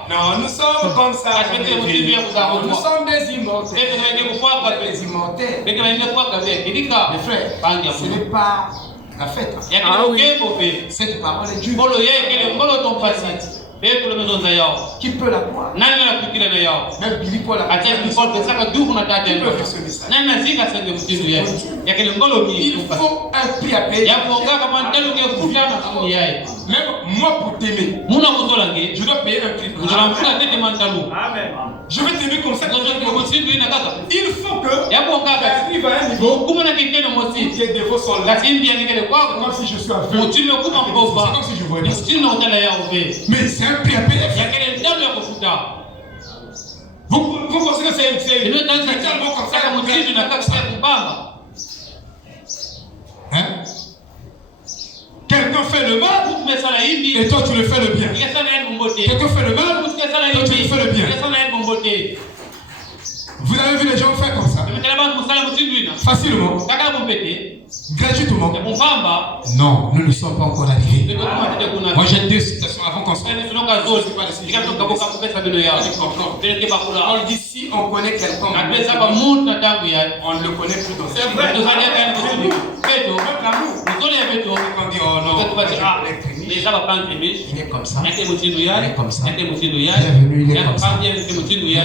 Non, nous sommes comme ça. Nous sommes des immortels. Des immortels. Mes frères, ce n'est pas la fête. Ah oui. Cette parole est Dieu. Qui peut la croire? Même Billy Paul a dit. Il faut un prix à payer. Même moi pour t'aimer, je dois payer un prix. Je vais t'aimer comme ça. Il faut que j'arrive à un niveau où tes défauts sont là. Comme si je suis aveugle. C'est comme si je voyais pas. Mais c'est un prix à payer. Vous pensez que c'est tellement comme ça? Hein? Quelqu'un fait le mal et toi tu le fais le bien. Quelqu'un fait le mal, toi tu le fais le bien. Vous avez vu les gens faire comme ça? Facilement. Gratuitement. Non, nous ne sommes pas encore arrivés. Moi j'ai deux citations avant qu'on soit. On dit si on connaît quelqu'un, on ne le connaît plus dans cette vie. On dit oh non, il est comme ça. Il est comme ça. Bienvenue, il est comme ça. Bienvenue, il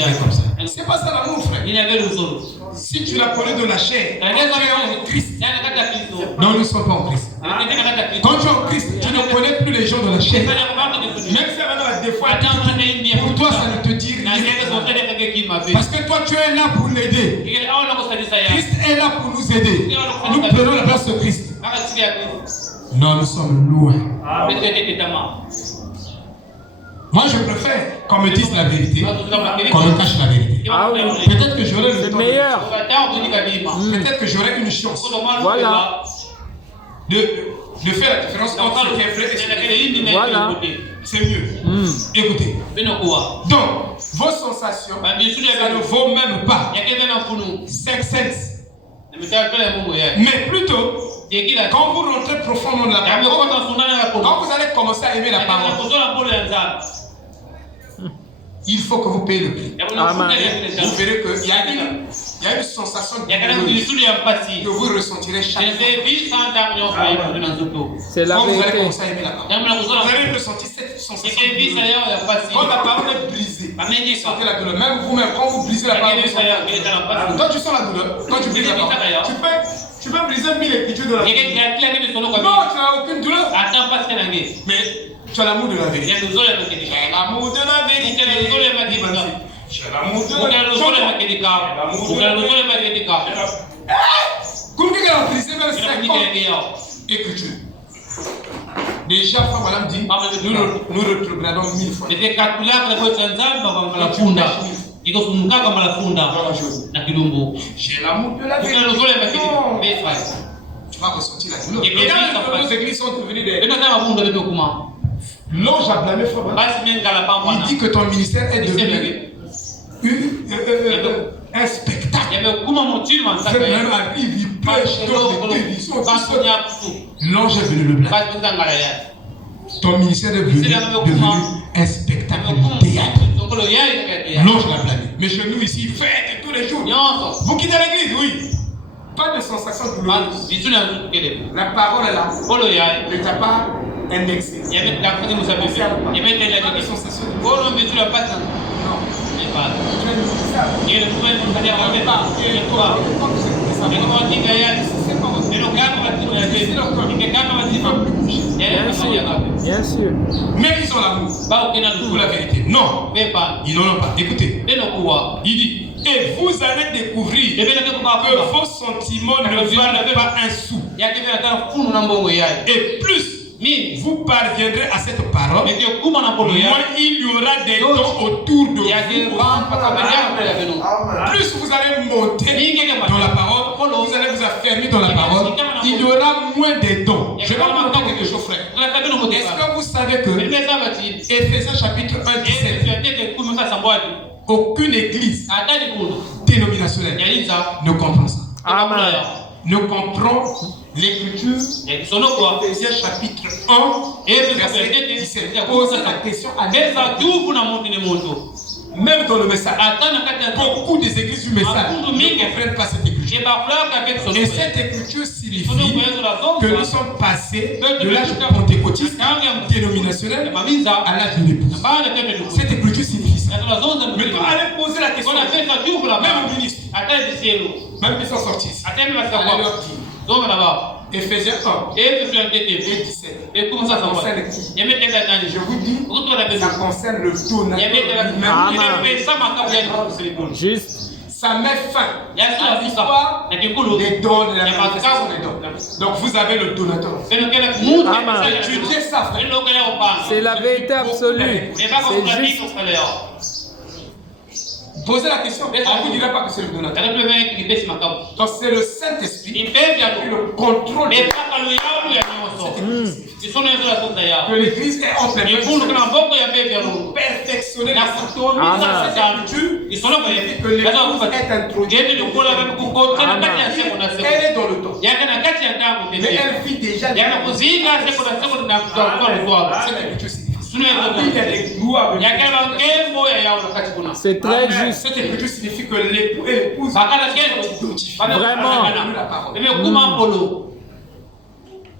est comme ça. C'est pas ça l'amour, frère. Si tu la connais de la chair, quand tu es en Christ. Non, nous ne sommes pas en Christ. Quand tu es en Christ, tu ne connais plus les gens de la chair. Même si des fois, pour toi, ça ne te dit rien. Parce que toi, tu es là pour l'aider. Christ est là pour nous aider. Nous prenons la place de Christ. Non, nous sommes loin. Moi, je préfère qu'on me dise la vérité, qu'on me cache la vérité. Ah oui. Peut-être que j'aurai le C'est temps. meilleur. Peut-être que j'aurai une chance Voilà. de faire la différence entre ce qui est vrai et ce qui est faux. Voilà. C'est mieux. Écoutez. Donc, vos sensations, ça ne vaut même pas 5 cents. Mais plutôt, quand vous rentrez profondément dans la parole, quand vous allez commencer à aimer la parole, il faut que vous payiez le prix. Amen. Vous verrez qu'il y a une sensation que vous ressentirez chaque fois. C'est la Quand vous allez vérité. commencer à aimer la parole, vous allez ressentir cette sensation. Quand la parole est brisée, vous sentez la douleur. Même vous-même, quand vous brisez la parole, vous sentez la douleur. Quand tu sens la douleur, quand tu brises la parole, tu peux briser 1000 écritures de la parole. Non, tu n'as aucune douleur. Mais tu as l'amour de la vérité. L'amour de la vérité. Tu as l'amour de la vérité. Comme quelqu'un a brisé même 50 écritures. Déjà, Frère Madame dit, nous retrogradons 1000 fois. J'ai l'amour de la vérité. Tu vas ressentir la douleur. Regarde, nos églises sont devenues des... L'ange a blâmé Frère Madame. Il dit que ton ministère est devenu un spectacle. Même arrive, il prêche, donne des télévisions. L'ange est venu le blâmer. Ton ministère est devenu un spectacle de théâtre. L'ange l'a blâmé. Mais chez nous ici, fête tous les jours. Vous quittez l'église, oui. Pas de sensation douloureuse. La parole est là. Ne t'a pas indexé. Tu as une sensation douloureuse. Non. Tu es Bien sûr. Mais ils ont l'amour pour la vérité. Non, ils n'en ont pas. Écoutez, il dit, et vous allez découvrir que vos sentiments ne valent pas un sou. Et plus vous parviendrez à cette parole, moins il y aura des dons autour de vous. Plus vous allez monter dans la parole, vous allez vous affermir dans la parole, il y aura moins de dons. Je vais vous montrer quelque chose, frère. Est-ce que vous savez que Éphésiens chapitre 1, 17, aucune église dénominationnelle ne comprend ça. Amen. Ne comprend l'écriture. Éphésiens chapitre 1, verset 17. Pose la question à même dans le message. Beaucoup des églises du message ne comprennent pas cette écriture. Et cette écriture signifie que nous sommes passés de l'âge pentecôtiste dénominationnel à l'âge de l'épouse. Cette écriture signifie ça. Mais quand allez poser la question, même au ministre, même ils sont sortis ici, allez leur dire Éphésiens 1 et 17. Et comment ça concerne qui? Je vous dis, ça concerne le donateur. Juste. Ça met fin à l'histoire des dons, de la manifestation des dons. Donc vous avez le donateur. Étudiez ça, frère. C'est la vérité absolue. C'est juste. Posez la question, on ne vous dira pas que c'est le donateur. Donc c'est le Saint-Esprit qui le contrôle. Que l'Église est en perpétuité pour perfectionner la structure. Que l'église est introduite. Elle est dans le temps. Mais elle vit déjà. C'est très juste. Cette écriture signifie que l'époux et l'épouse vraiment.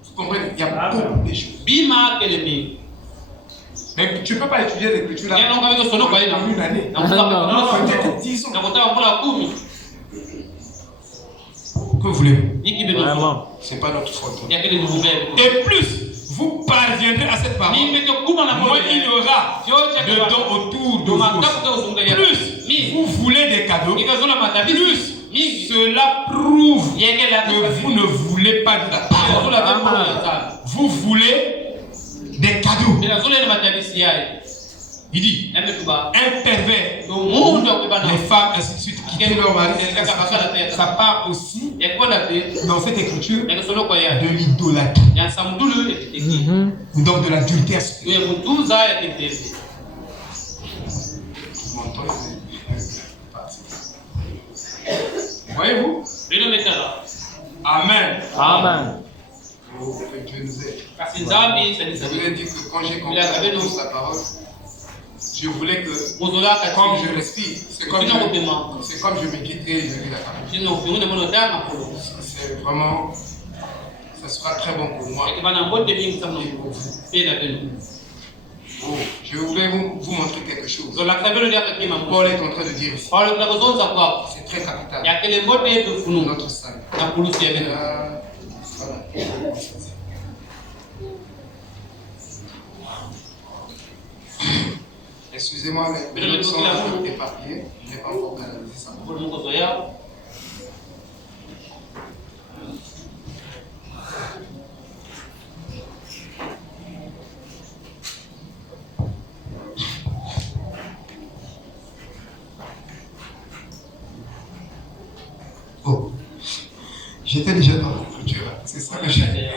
Vous comprenez? Il y a beaucoup de choses. Mais tu ne peux pas étudier l'écriture là en une année. Peut-être 10 ans. Que voulez-vous? Vraiment. Ce n'est pas notre faute. Et plus vous parviendrez à cette parole, moins il y aura de dons autour de vous. Plus vous voulez des cadeaux, plus cela prouve que vous ne voulez pas de la parole. Vous voulez des cadeaux. Il dit, un pervers, les femmes, ainsi de suite, quitter leur mari, ça part aussi dans cette écriture de l'idolâtrie. Donc de l'adultère spirituel. Voyez-vous? Amen. Amen. Dieu nous aide. Je voulais dire que quand j'ai compris la parole, je voulais que, comme je respire, c'est comme je médite et je lis la parole. C'est vraiment, ça sera très bon pour moi et pour vous. Oh, je voulais vous montrer quelque chose. Paul est en train de dire ici. C'est très capital. Notre salut. Excusez-moi, mais les sont éparpillés. Je n'ai pas encore canalisé ça. Oh, j'étais déjà dans l'écriture. C'est ça que j'ai.